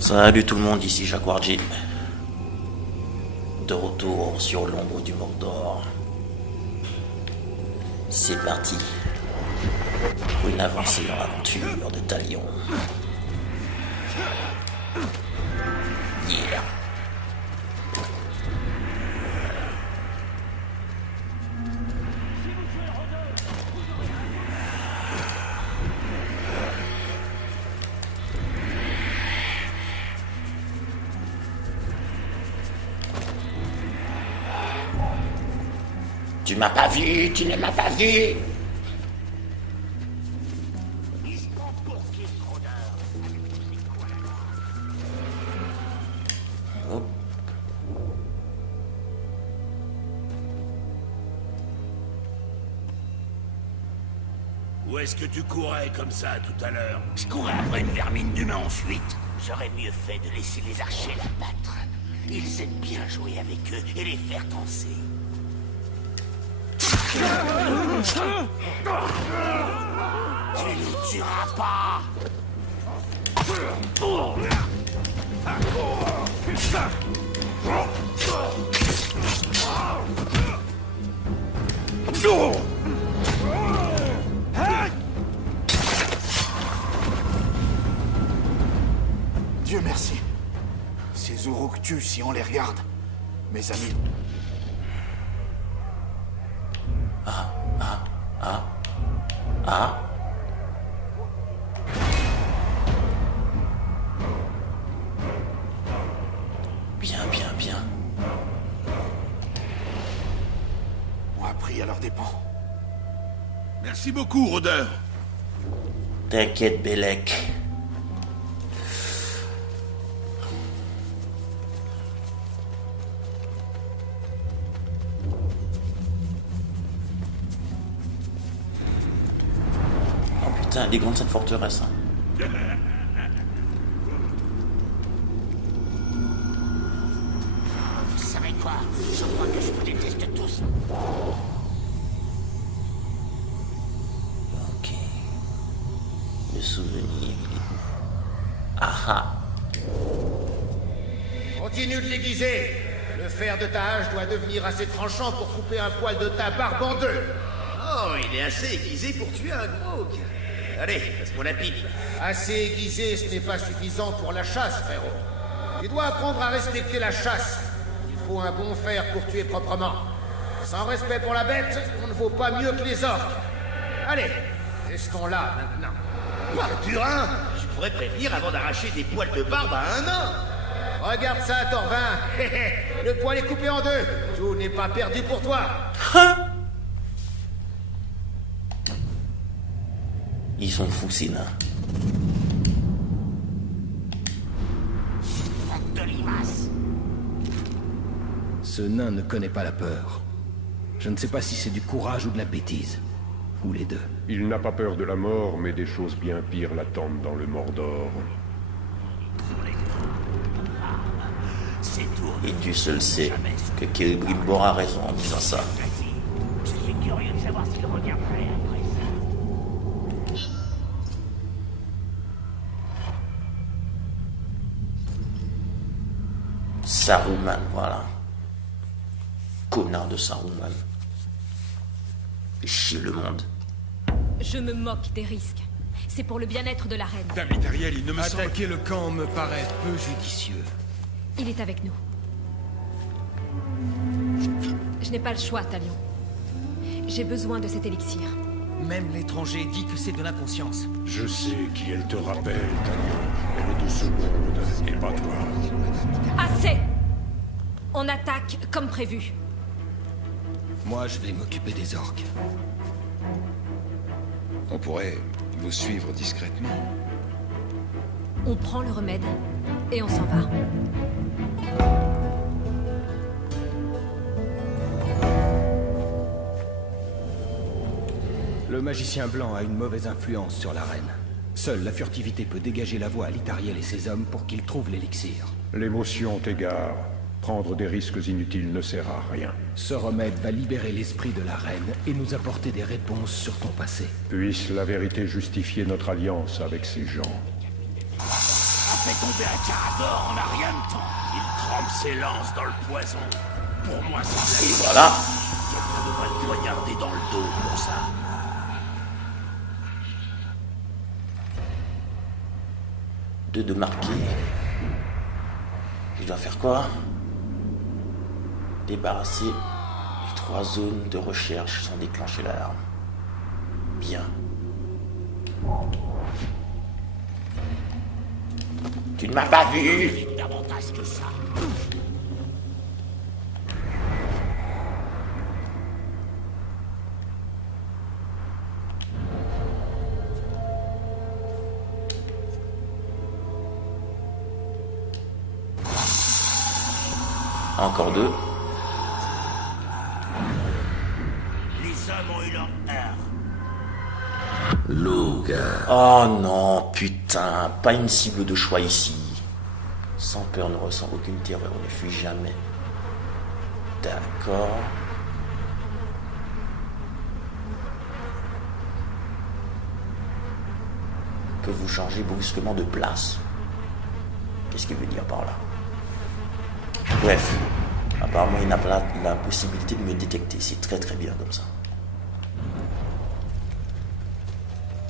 Salut tout le monde, ici Jacques Warji. De retour sur l'ombre du Mordor. C'est parti pour une avancée dans l'aventure de Talion. Yeah. Tu m'as pas vu, tu ne m'as pas vu. Oh. Où est-ce que tu courais comme ça tout à l'heure? Je courais après une vermine d'humain en fuite. J'aurais mieux fait de laisser les archers la battre. Ils aiment bien jouer avec eux et les faire danser. Tu nous tueras pas. Dieu merci. Ces Uruk-tu, si on les regarde. Mes amis. Ah. Bien. Ont appris à leurs dépens. Merci beaucoup, rôdeur. T'inquiète, Bélec. Oh putain, elle est grande cette forteresse. Hein. Vous savez quoi? Je crois que je vous déteste tous. Ok. Le souvenir, il est où? Ah. Continue de l'aiguiser. Le fer de ta hache doit devenir assez tranchant pour couper un poil de ta barbe en deux. Oh, il est assez aiguisé pour tuer un gros. Allez, passe-moi la pipe. Assez aiguisé, ce n'est pas suffisant pour la chasse, frérot. Tu dois apprendre à respecter la chasse. Il faut un bon fer pour tuer proprement. Sans respect pour la bête, on ne vaut pas mieux que les orques. Allez, restons là maintenant. Turin, je pourrais prévenir avant d'arracher des poils de barbe à un nain. Regarde ça, Torvin. Le poil est coupé en deux. Tout n'est pas perdu pour toi. Ils sont fous, ces nains. De limace. Ce nain ne connaît pas la peur. Je ne sais pas si c'est du courage ou de la bêtise. Ou les deux. Il n'a pas peur de la mort, mais des choses bien pires l'attendent dans le Mordor. C'est tout. Et Dieu seul sait que Celebrimbor a raison en disant ça. Je suis curieux de savoir s'il regarderait après ça. Saruman, voilà. Connard de Saruman. Fait chier le monde. Je me moque des risques. C'est pour le bien-être de la reine. Dame Itariel, il ne me semble... Attaquer le camp me paraît peu judicieux. Il est avec nous. Je n'ai pas le choix, Talion. J'ai besoin de cet élixir. Même l'étranger dit que c'est de l'inconscience. Je sais qui elle te rappelle, Talion. Elle est de ce monde, et pas toi. Assez! On attaque comme prévu. Moi, je vais m'occuper des orques. On pourrait vous suivre discrètement. On prend le remède et on s'en va. Le magicien blanc a une mauvaise influence sur la reine. Seule la furtivité peut dégager la voie à l'Itariel et ses hommes pour qu'ils trouvent l'élixir. L'émotion t'égare. Prendre des risques inutiles ne sert à rien. Ce remède va libérer l'esprit de la reine et nous apporter des réponses sur ton passé. Puisse la vérité justifier notre alliance avec ces gens. fait tomber un Carador en un rien de temps. Il trempe ses lances dans le poison. Pour moi, c'est Et voilà. quelqu'un devrait le poignarder dans le dos pour ça. Deux de marqués. Je dois faire quoi? Débarrasser les 3 zones de recherche sans déclencher l'alarme. Bien. Tu ne m'as pas vu! Davantage que ça. Encore 2. Les hommes ont eu leur heure. Oh non, putain, pas une cible de choix ici. Sans peur ne ressent aucune terreur, ne fuit jamais. D'accord. Peut vous changer brusquement de place. Qu'est-ce qu'il veut dire par là? Bref, apparemment il n'a pas la possibilité de me détecter. C'est très très bien comme ça.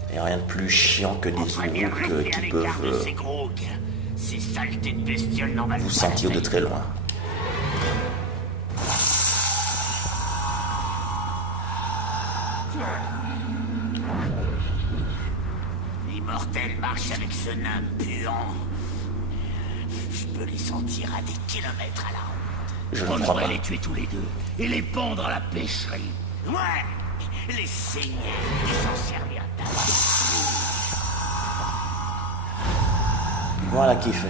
Il n'y a rien de plus chiant que des Uruks qui peuvent Ces saletés de bestioles n'en valent vous pas sentir la de peine. très loin. Les mortels marchent avec ce nain puant. Je peux les sentir à des kilomètres à la ronde. Je On ne crois devrait pas. les tuer tous les deux et les pendre à la pêcherie. Ouais, les saigner et s'en servir d'ailleurs. Voilà qui est fait.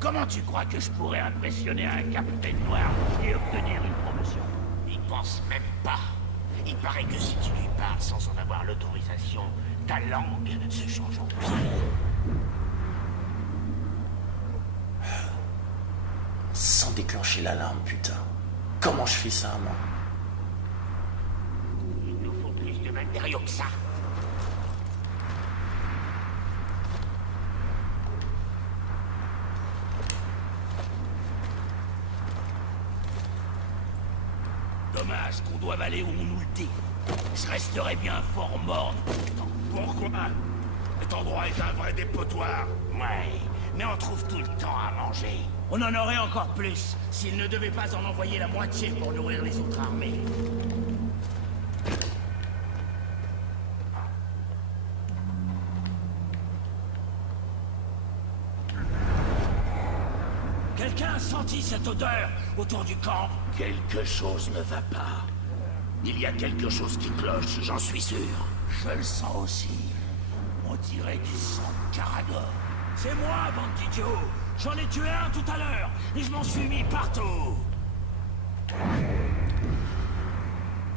Comment tu crois que je pourrais impressionner un capitaine noir et obtenir une promotion? Il pense même pas. Il paraît que si tu lui parles sans en avoir l'autorisation, ta langue se change en pierre. Sans déclencher l'alarme, putain. Comment je fais ça, moi? Il nous faut plus de matériaux que ça. Dommage qu'on doive aller où on nous le dit. Je resterai bien fort morne. Pourquoi? Cet endroit est un vrai dépotoir. Ouais, mais on trouve tout le temps à manger. On en aurait encore plus s'il ne devait pas en envoyer la moitié pour nourrir les autres armées. Quelqu'un a senti cette odeur autour du camp? Quelque chose ne va pas. Il y a quelque chose qui cloche, j'en suis sûr. Je le sens aussi. On dirait du sang de Carador. C'est moi, bande d'idiots. J'en ai tué un tout à l'heure et je m'en suis mis partout.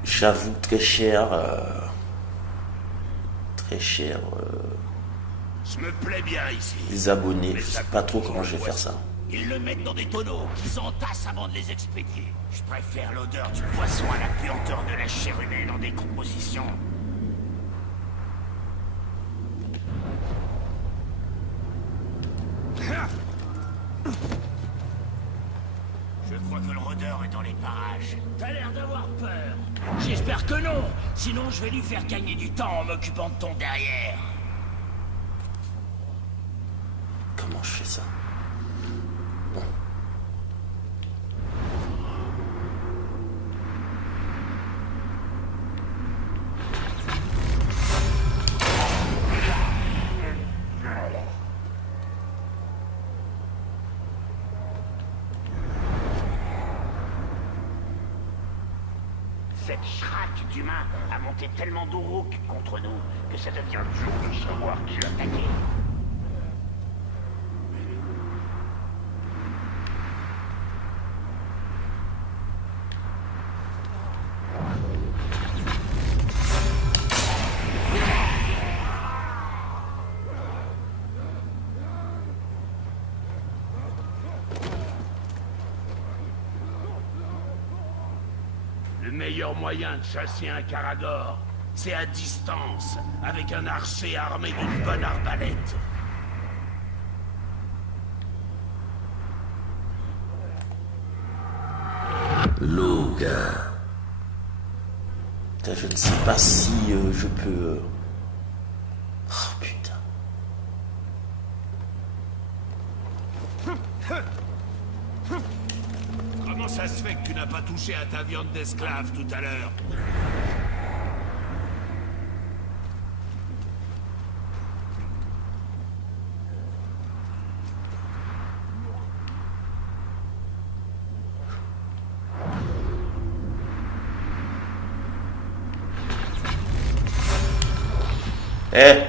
J'avoue, très cher. Je me plais bien ici. Les abonnés, Mais je ça sais pas trop coûte comment trop je vais le faire poisson. ça. Ils le mettent dans des tonneaux qui s'entassent avant de les expédier. Je préfère l'odeur du poisson à la puanteur de la chair humaine en décomposition. Je crois que le rôdeur est dans les parages. T'as l'air d'avoir peur. J'espère que non. Sinon, je vais lui faire gagner du temps en m'occupant de ton derrière. Comment je fais ça? Bon. Cette schraque d'humain a monté tellement d'Uruk contre nous que ça devient dur de savoir qui l'attaquer. Le meilleur moyen de chasser un Carador, C'est à distance, avec un archer armé d'une bonne arbalète. Luca. Putain, je ne sais pas si je peux... Oh putain. Comment ça se fait que tu n'as pas touché à ta viande d'esclave tout à l'heure? Eh,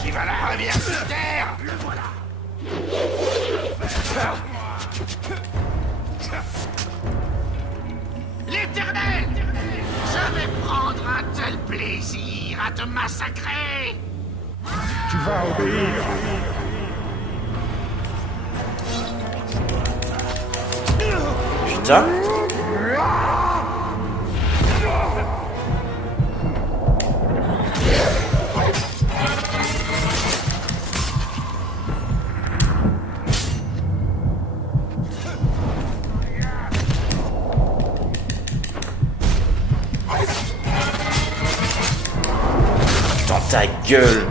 Qui va la revenir sur terre? Le voilà. L'Éternel! Je vais prendre un tel plaisir à te massacrer! Tu vas obéir. putain. Dans ta gueule.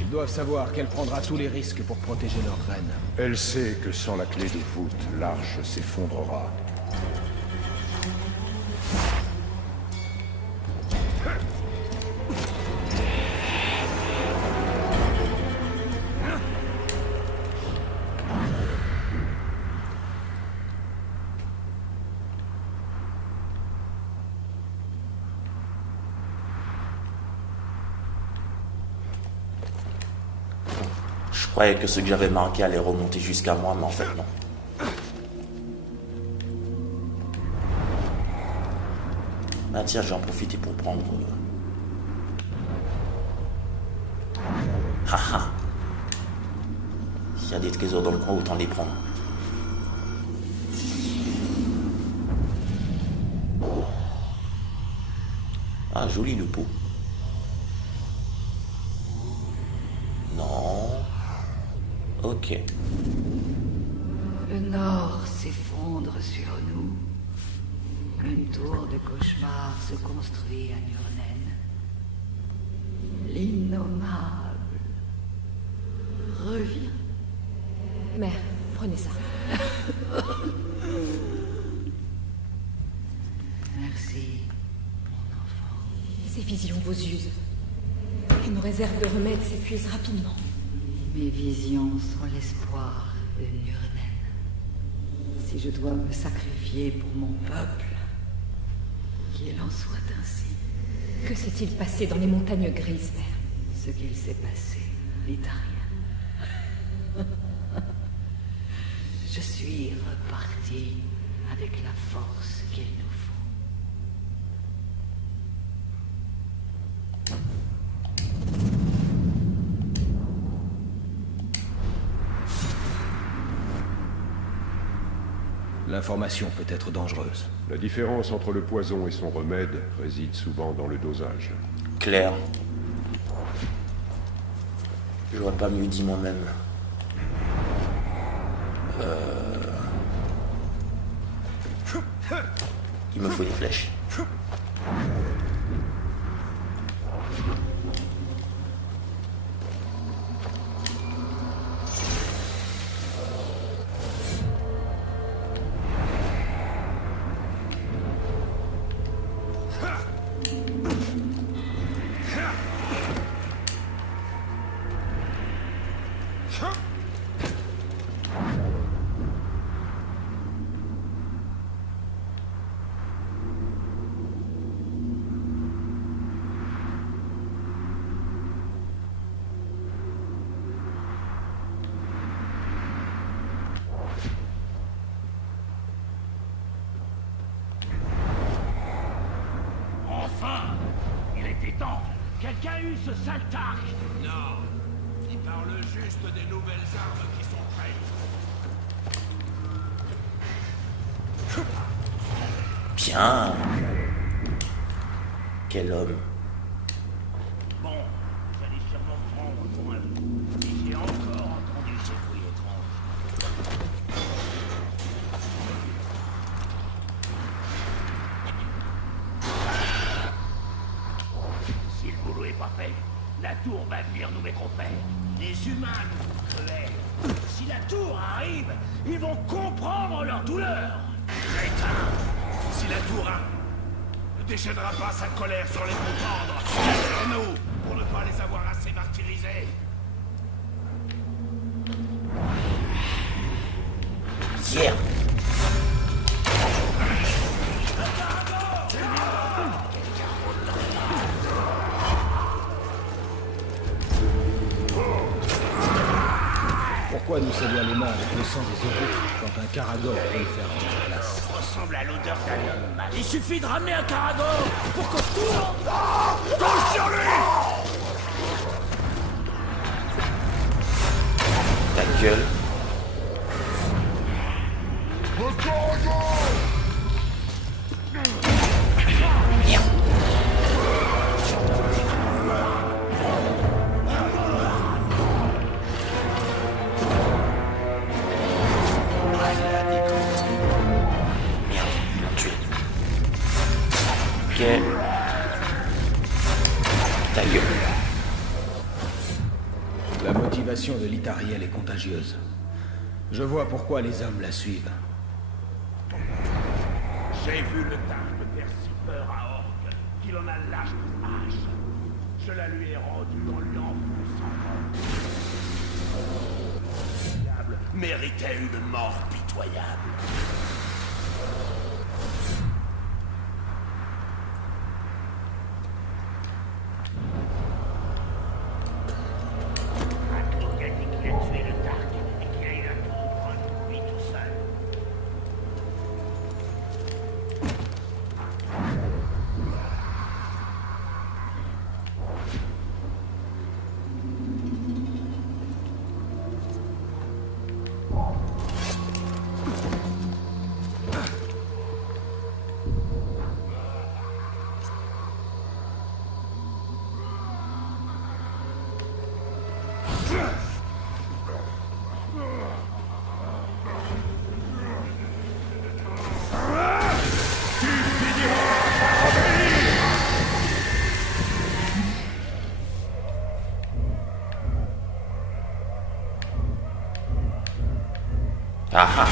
Ils doivent savoir qu'elle prendra tous les risques pour protéger leur reine. Elle sait que sans la clé de voûte, l'arche s'effondrera. Je croyais que ce que j'avais marqué allait remonter jusqu'à moi, mais en fait non. Ah tiens, je vais en profiter pour prendre... Haha. S'il y a des trésors dans le coin, autant les prendre. Ah, joli le pot. Non. Ok. Le Nord s'effondre sur nous. Une tour de cauchemar se construit à Nurnen. L'innommable revient. Mère, prenez ça. Merci, mon enfant. Ces visions vous usent. Et nos réserves de remèdes s'épuisent rapidement. Mes visions sont l'espoir de Nurnen. Si je dois me sacrifier pour mon peuple, qu'il en soit ainsi. Que s'est-il passé dans les montagnes grises, mère? Ce qu'il s'est passé, l'Itarien. Je suis reparti avec la force qu'il nous faut. L'information peut être dangereuse. La différence entre le poison et son remède réside souvent dans le dosage. Claire. J'aurais pas mieux dit moi-même. Il me faut des flèches. qu'a eu ce sale Tark? Non. Il parle juste des nouvelles armes qui sont prêtes. Bien. Quel homme. Bon, vous allez sûrement me prendre pour un fou. Et j'ai encore entendu ces bruits étranges. Si le boulot est pas fait, la tour va venir nous mettre au père. Les humains nous cruels. Si la tour arrive, ils vont comprendre leur douleur. Crétin! Si la tour ne déchaînera pas sa colère sur les contendres, sur nous, pour ne pas les avoir assez martyrisés. Yeah. Pourquoi nous salir les mains avec le sang des Oroks quand un Karagor peut le faire à notre place? Ça ressemble à l'odeur d'un homme mal. Il suffit de ramener un Karagor pour que tout le monde... Touche sur lui! Ta gueule. Ok. Ta gueule. La motivation de l'Itariel est contagieuse. Je vois pourquoi les hommes la suivent. J'ai vu le Tark faire si peur à Orc qu'il en a lâché une hache. Je la lui ai rendue en lui enfonçant. Le diable méritait une mort pitoyable. Atlouk a dit qu'il a tué le Tark et qu'il a eu un contrôle lui tout seul. Aha.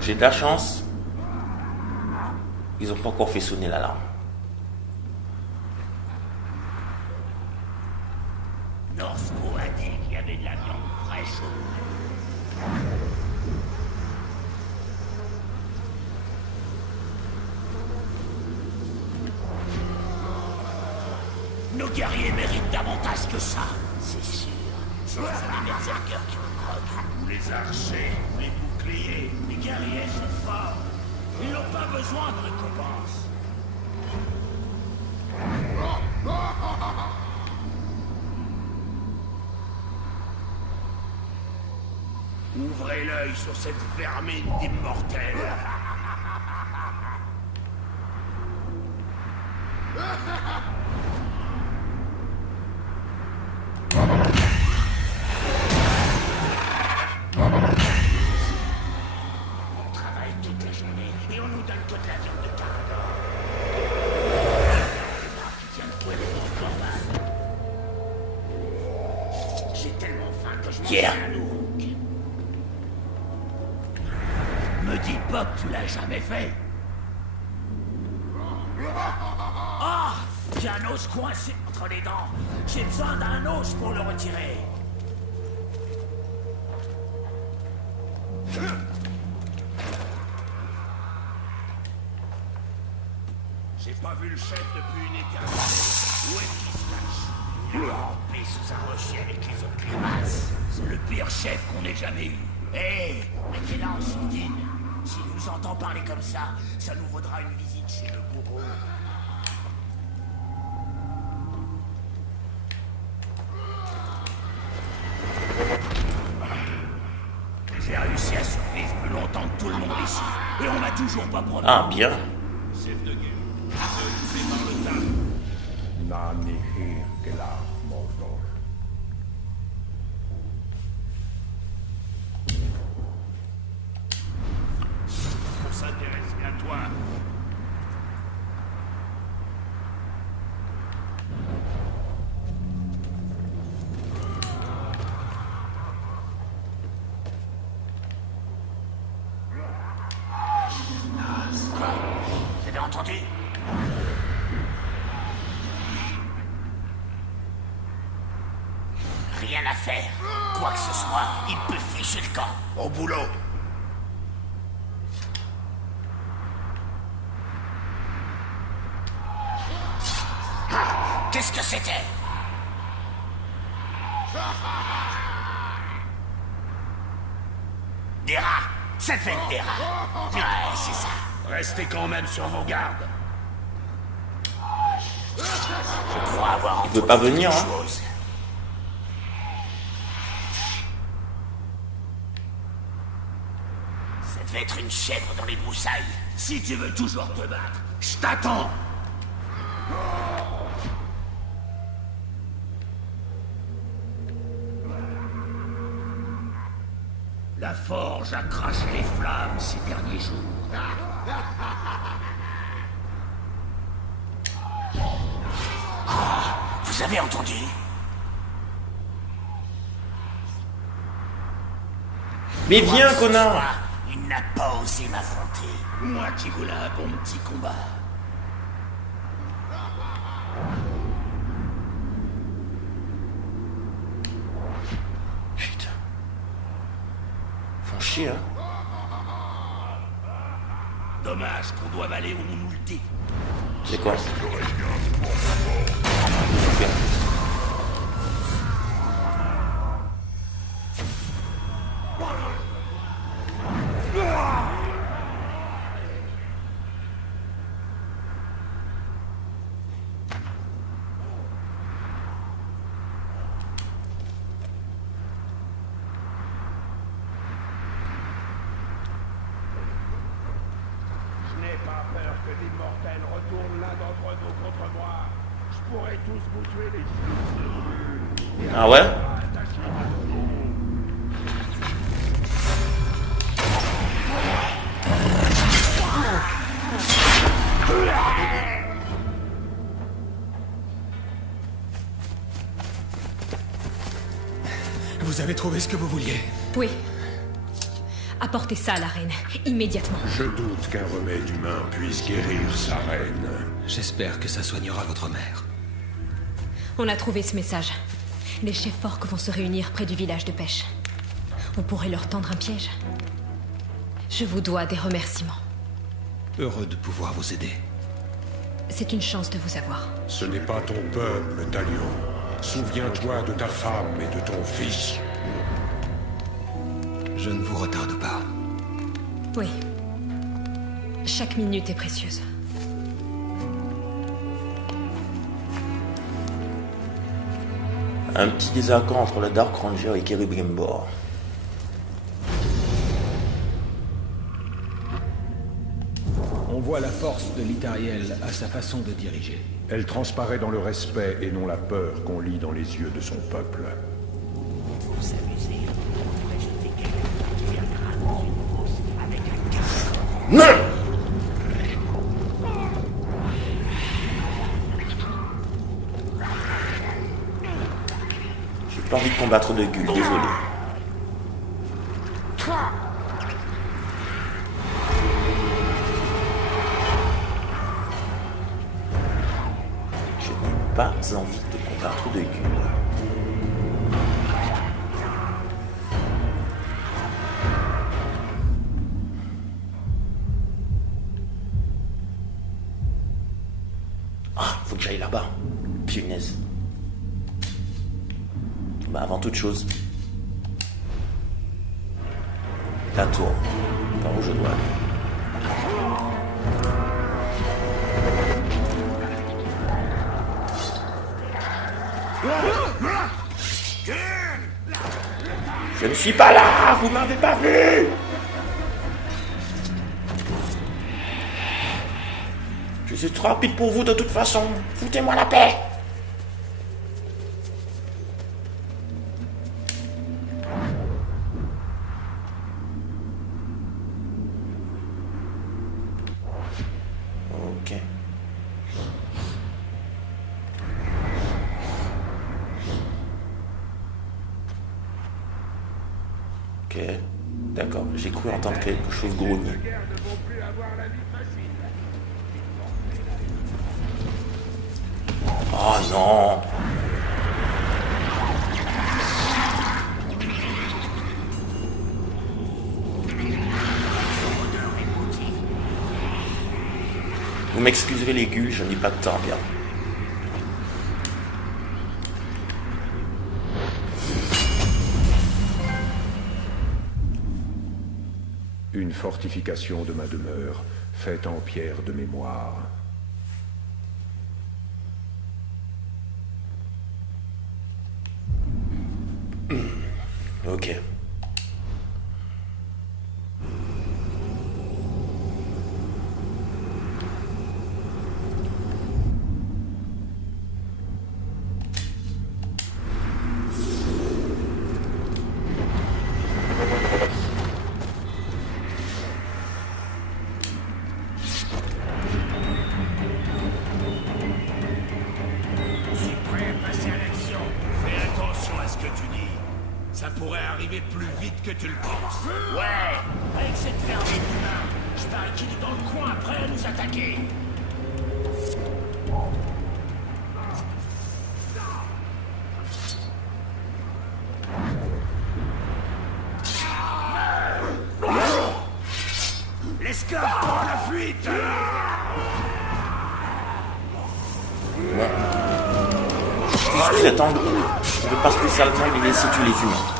J'ai de la chance. Ils n'ont pas encore fait sonner l'alarme. Northco a dit qu'il y avait de la viande fraîche. Nos guerriers méritent davantage que ça, c'est sûr. C'est les berserkers qui nous croquent. Tous les archers, les boucliers, les guerriers sont forts. Ils n'ont pas besoin de récompense. Ouvrez l'œil sur cette vermine d'immortels. On travaille toute la journée et on nous donne que de la viande de Karagor. Qui tient le poil des corbanes. J'ai tellement faim que je mange un Uruk. Me dis pas que tu l'as jamais fait. Ah, J'ai un os coincé entre les dents. J'ai besoin d'un os pour le retirer. J'ai pas vu le chef depuis une éternité. Où est-ce qu'il se cache? Rampé sous un rocher avec les autres grimaces. C'est le pire chef qu'on ait jamais eu. Hé, mettez-la en sourdine. S'il vous entend parler comme ça nous vaudra une visite chez le bourreau. J'ai réussi à survivre plus longtemps que tout le monde ici. Et on m'a toujours pas promis. Ah, bien. Chef de guerre, c'est par le tas. On s'intéresse qu'à toi. Vous avez entendu? Rien à faire. Quoi que ce soit, il peut ficher le camp. Au boulot. Qu'est-ce que c'était? Des rats. Ça fait des rats. Ouais, c'est ça. Restez quand même sur vos gardes. Je crois avoir Il veut pas entendu venir, quelque hein. chose. Ça devait être une chèvre dans les broussailles. Si tu veux toujours te battre, je t'attends. La forge a craché les flammes ces derniers jours. Vous avez entendu? Mais viens, connard! Moi, il n'a pas osé m'affronter. Moi qui voulais un bon petit combat. Putain. Font chier, hein. Dommage qu'on doive aller où on nous le dit. C'est quoi? Je n'ai pas peur que l'immortel retourne l'un d'entre nous contre moi. Je pourrais tous vous tuer les yeux. Ah ouais? Vous avez trouvé ce que vous vouliez? Oui. Apportez ça à la reine, immédiatement. Je doute qu'un remède humain puisse guérir sa reine. J'espère que ça soignera votre mère. On a trouvé ce message. Les chefs orques vont se réunir près du village de pêche. On pourrait leur tendre un piège. Je vous dois des remerciements. Heureux de pouvoir vous aider. C'est une chance de vous avoir. Ce n'est pas ton peuple, Talion. Souviens-toi de ta femme et de ton fils. Je ne vous retarde pas. Oui. Chaque minute est précieuse. Un petit désaccord entre le Dark Ranger et Celebrimbor. On voit la force de l'Itariel à sa façon de diriger. Elle transparaît dans le respect et non la peur qu'on lit dans les yeux de son peuple. Pour s'amuser, on pourrait jeter quelqu'un qui viendra dans une fosse avec un casque. Non! J'ai pas envie de combattre de Gull, désolé. J'ai pas envie de combattre de Gul. Ah, faut que j'aille là-bas. Punaise. Bah, avant toute chose, la tour. Par où je dois aller? Je ne suis pas là, vous m'avez pas vu. Je suis trop rapide pour vous de toute façon. Foutez-moi la paix. Ok. Ok, d'accord, j'ai cru entendre quelque chose grogner. Oh non! Vous m'excuserez les gueules, je n'ai pas de temps, bien. Une fortification de ma demeure, faite en pierre de mémoire. Ok. Ça pourrait arriver plus vite que tu le penses. Ouais, avec cette ferme d'humains, je parie qu'il est dans le coin prêt à nous attaquer. L'esclave prend la fuite. Sous cet angle, je ne veux pas spécialement les laisser tuer les humains.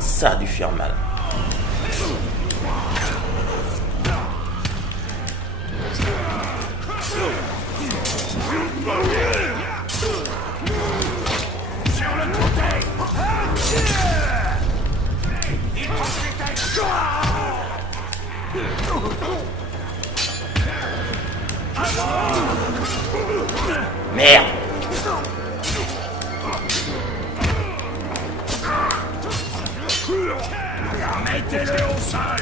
Ça a dû faire mal. Sur le côté. Il prend les têtes. Merde. Mettez-le au sol.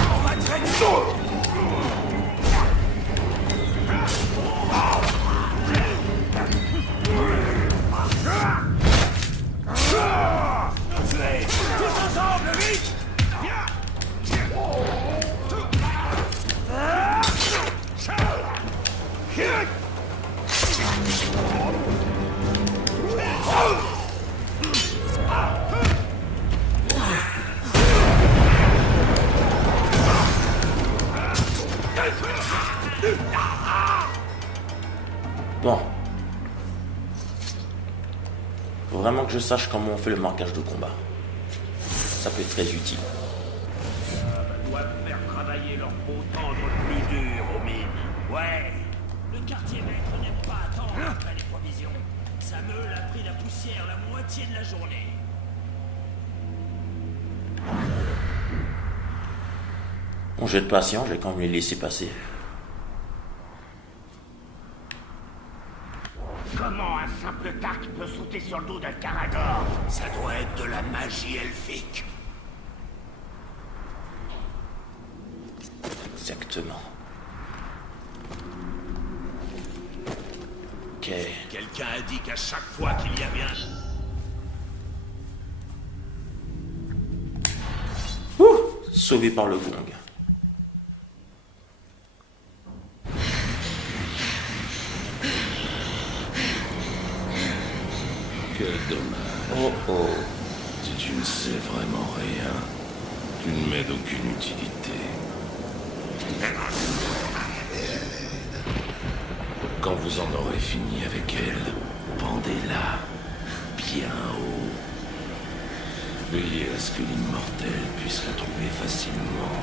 On va traiter. Tous ensemble, vite. Bon. Faut vraiment que je sache comment on fait le marquage de combat. Ça peut être très utile. Doivent faire travailler leur peau tendre plus dur aux mines. Ouais. Le quartier maître n'aime pas attendre après les provisions. Sa meule a pris la poussière la moitié de la journée. jeu de patience, je vais quand même les laisser passer. Comment un simple Tark peut sauter sur le dos d'un Caragor? Ça doit être de la magie elfique. Exactement. Ok. Quelqu'un a dit qu'à chaque fois qu'il y avait un... Sauvé par le gong. Quel dommage. Oh oh. Si tu ne sais vraiment rien, tu ne m'aides aucune utilité. Quand vous en aurez fini avec elle, pendez-la bien haut. Veillez à ce que l'immortel puisse la trouver facilement.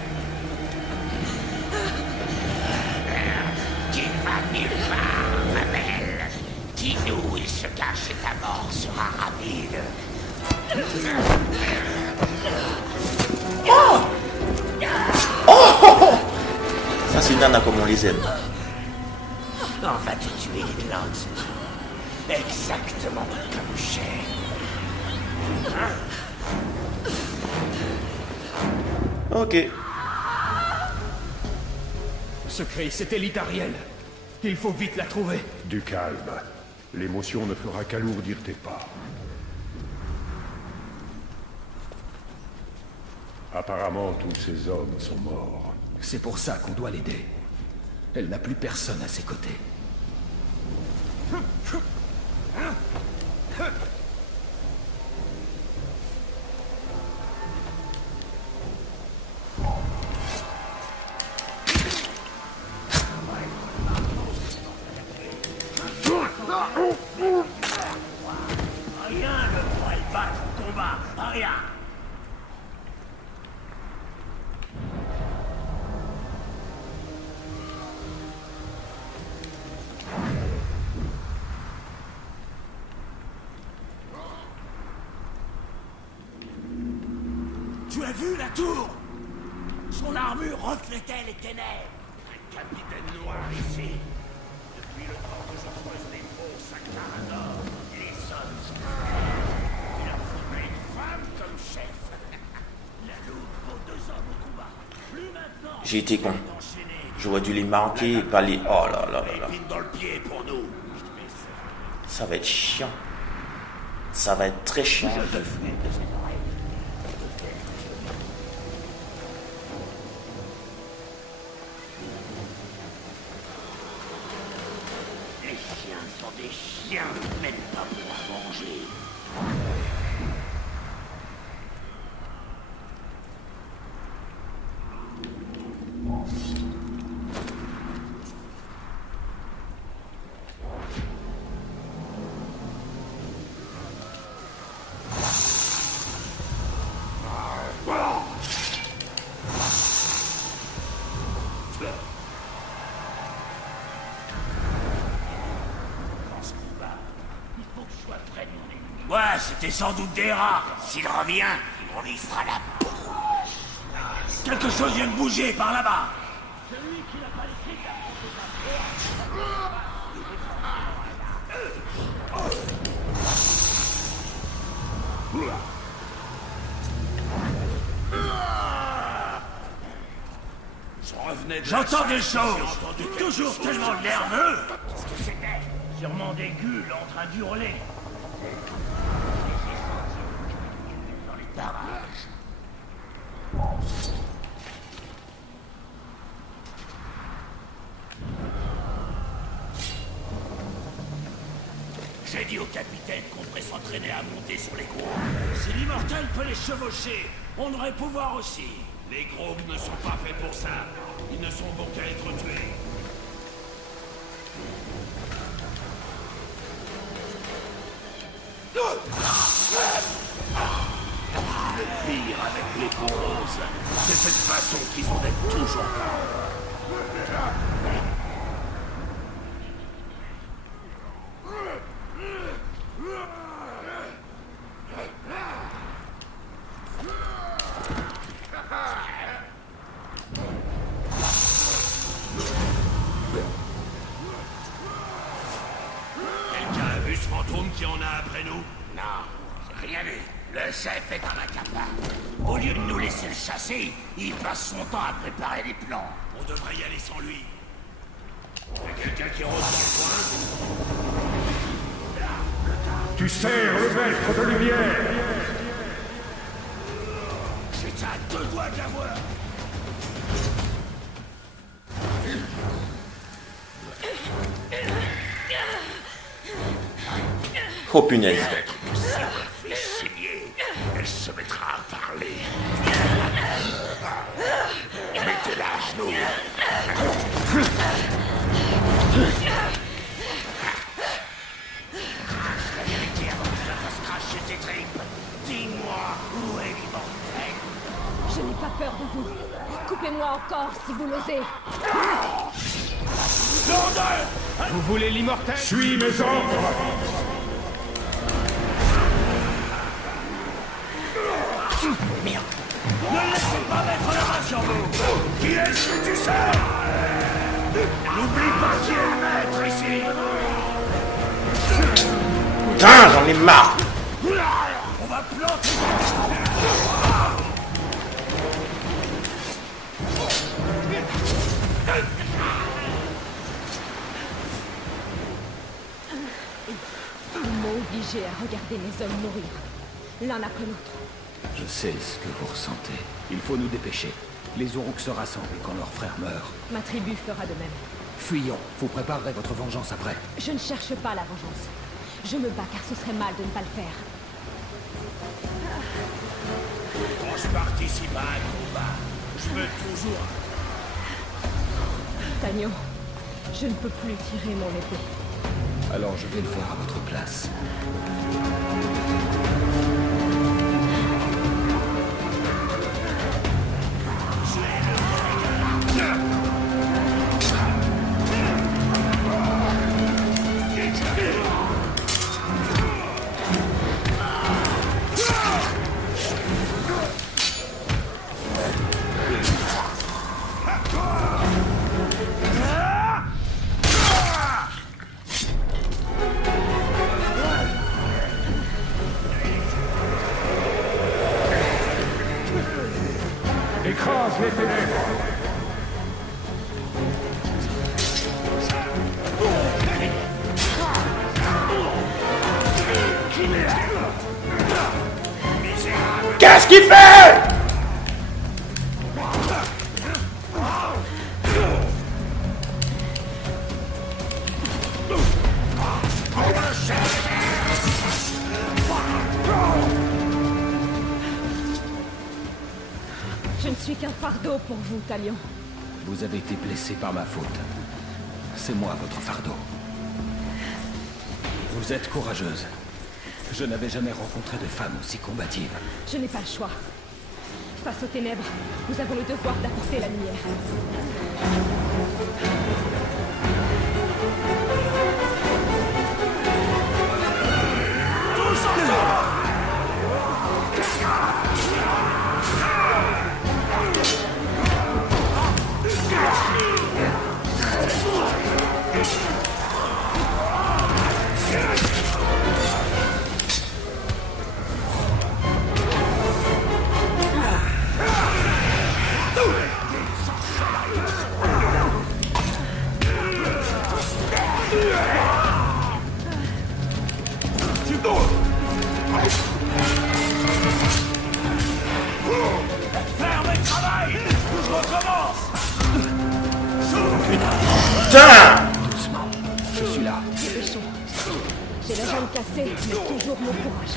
Tu vas nulle part, ma belle. Dis-nous où il se cache et ta mort sera rapide. Ça c'est Nana comme on les aime. On va te tuer, Lance. Exactement comme Shay. Ok. Ce cri, c'était l'Itariel. Il faut vite la trouver. Du calme. L'émotion ne fera qu'alourdir tes pas. Apparemment, tous ces hommes sont morts. C'est pour ça qu'on doit l'aider. Elle n'a plus personne à ses côtés. Rien ne pourrait le battre au combat. Rien. Tu as vu la tour? Son armure reflétait les ténèbres. Un capitaine noir ici. Depuis le temps que je creuse des fosses à Caragor, les hommes se crèvent. Il a trouvé une femme comme chef. La loupe vaut 2 hommes au combat. Plus maintenant. J'ai été con. J'aurais dû les marquer et pas les... Oh là là là là. Épine dans le pied pour nous. Ça va être chiant. Ça va être très chiant. Les chiens sont des chiens, même pas pour manger. Ouais, c'était sans doute des rats. S'il revient, on lui fera la peau. Quelque chose vient de bouger par là-bas. J'entends des choses. Toujours tellement nerveux. Qu'est-ce que c'était? Sûrement des gueules en train d'hurler. Dans les barrages. J'ai dit au capitaine qu'on devrait s'entraîner à monter sur les groupes. Si l'immortel peut les chevaucher, on devrait pouvoir aussi. Les groupes ne sont pas faits pour ça. Ils ne sont bons qu'à être tués. Le pire avec les roses, c'est cette façon qu'ils ont d'être toujours là. chef est un incapable. Au lieu de nous laisser le chasser, il passe son temps à préparer les plans. On devrait y aller sans lui. Y'a quelqu'un qui rôde dans le coin? Tu sers le maître de lumière. J'étais à 2 doigts de l'avoir. Oh punaise. Peut-être que si on la fait saigner, elle se mettra à parler. Mettez-la à genoux. Crache la vérité avant que je la fasse cracher tes tripes. Dis-moi où est l'immortel. Je n'ai pas peur de vous. Coupez-moi encore si vous l'osez. Vous voulez l'immortel? Suis mes ordres. Merde. Ne laissez pas mettre la main sur vous. Qui est-ce que tu sais? N'oublie pas qui est le maître ici. Putain, j'en ai marre. On va planter. Ils m'ont obligé à regarder mes hommes mourir, l'un après l'autre. Je sais ce que vous ressentez. Il faut nous dépêcher. Les Uruk se rassemblent quand leur frère meurt. Ma tribu fera de même. Fuyons. Vous préparerez votre vengeance après. Je ne cherche pas la vengeance. Je me bats car ce serait mal de ne pas le faire. Quand je participe à un combat, je veux toujours... Tagnon, je ne peux plus tirer mon épée. Alors je vais le faire à votre place. Écrase les ténèbres. Qu'est-ce qu'il fait? Je ne suis qu'un fardeau pour vous, Talion. Vous avez été blessé par ma faute. C'est moi votre fardeau. Vous êtes courageuse. Je n'avais jamais rencontré de femme aussi combative. Je n'ai pas le choix. Face aux ténèbres, nous avons le devoir d'apporter la lumière. Tous ensemble. Ferme et travaille. Je recommence. Putain! Doucement. Je suis là. Dépêchons. J'ai la jambe cassée, mais toujours mon courage.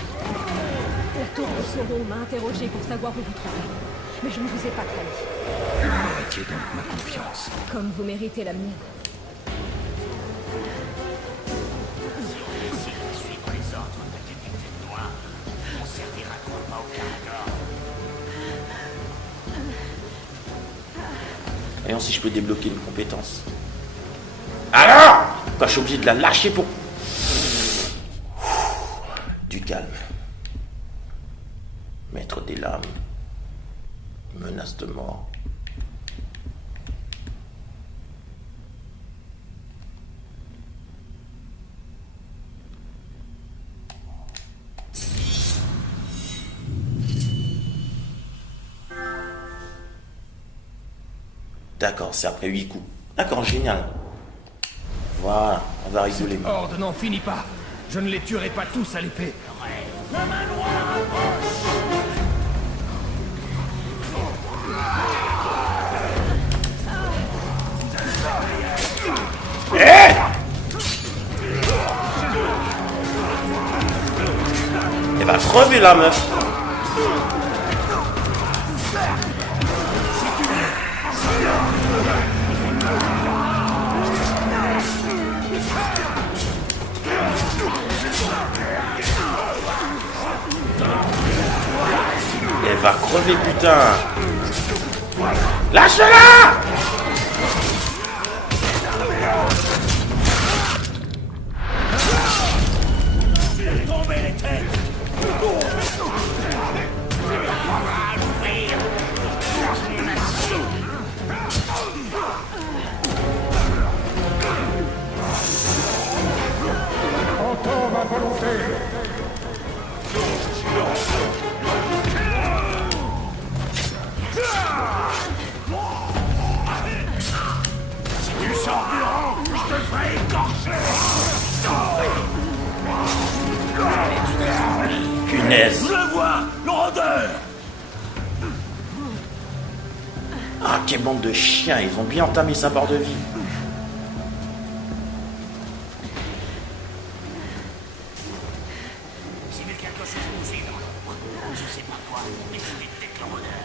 La tour de Sauron m'a interrogé pour savoir où vous trouvez. Mais je ne vous ai pas trahi. Vous méritiez donc ma confiance. Comme vous méritez la mienne. Si on suivre les ordres de Capitaine Noir, on servira quoi pas au Caragor. Voyons si je peux débloquer une compétence. Alors, quand je suis obligé de la lâcher pour... Du calme. Maître des lames. Menace de mort. D'accord, c'est après 8 coups. D'accord, génial. Voilà, on va rigoler. Cette horde n'en finit pas. Je ne les tuerai pas tous à l'épée. La main noire approche. Elle va crever la meuf. Elle va crever, putain. Lâche-la! Tombez les têtes. Entends ma volonté. Si tu sors du rang, je te ferai écorcher. Punaise. Je le vois, le rôdeur. Ah, quelle bande de chiens. Ils ont bien entamé sa barre de vie. J'ai vu quelque chose bouger dans l'ombre. Je sais pas quoi, mais c'était peut-être le rôdeur.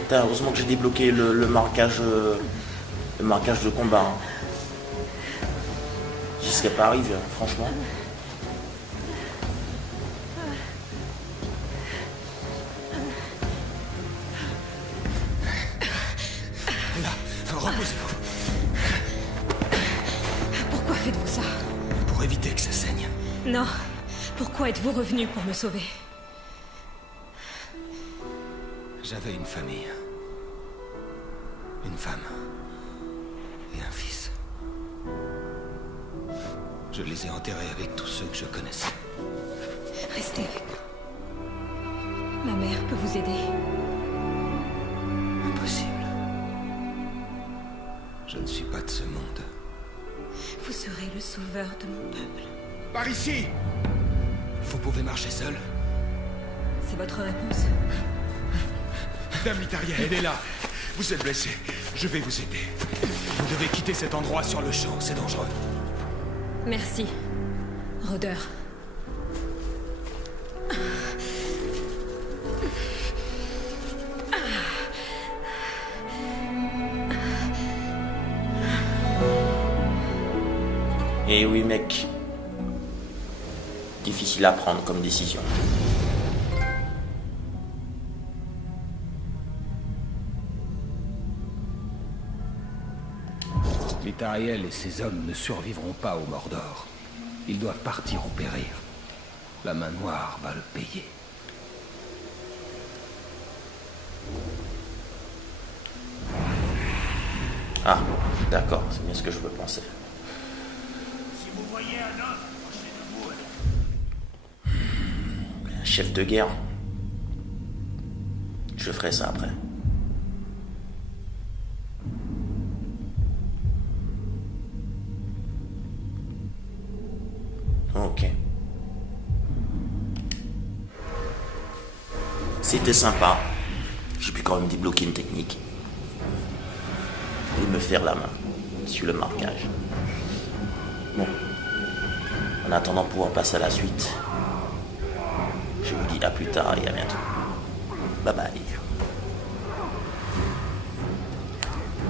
Putain, heureusement que j'ai débloqué le marquage de combat. Hein. J'y serais pas arrivé, hein, franchement. Là, reposez-vous. Pourquoi faites-vous ça? Pour éviter que ça saigne. Non. Pourquoi êtes-vous revenu pour me sauver? J'avais une famille. Une femme. Et un fils. Je les ai enterrés avec tous ceux que je connaissais. Restez avec moi. Ma mère peut vous aider. Impossible. Je ne suis pas de ce monde. Vous serez le sauveur de mon peuple. Par ici! Vous pouvez marcher seul? C'est votre réponse? Dame Litaria, elle est là. Vous êtes blessé. Je vais vous aider. Vous devez quitter cet endroit sur le champ. C'est dangereux. Merci, rôdeur. Eh oui, mec. Difficile à prendre comme décision. Litariel et ses hommes ne survivront pas au Mordor. Ils doivent partir ou périr. La main noire va le payer. Ah, d'accord, c'est bien ce que je veux penser. Si vous voyez un homme approcher de vous, Un chef de guerre. Je ferai ça après. Ok. C'était sympa. J'ai pu quand même débloquer une technique. Et me faire la main sur le marquage. Bon. En attendant de pouvoir passer à la suite, je vous dis à plus tard et à bientôt. Bye bye.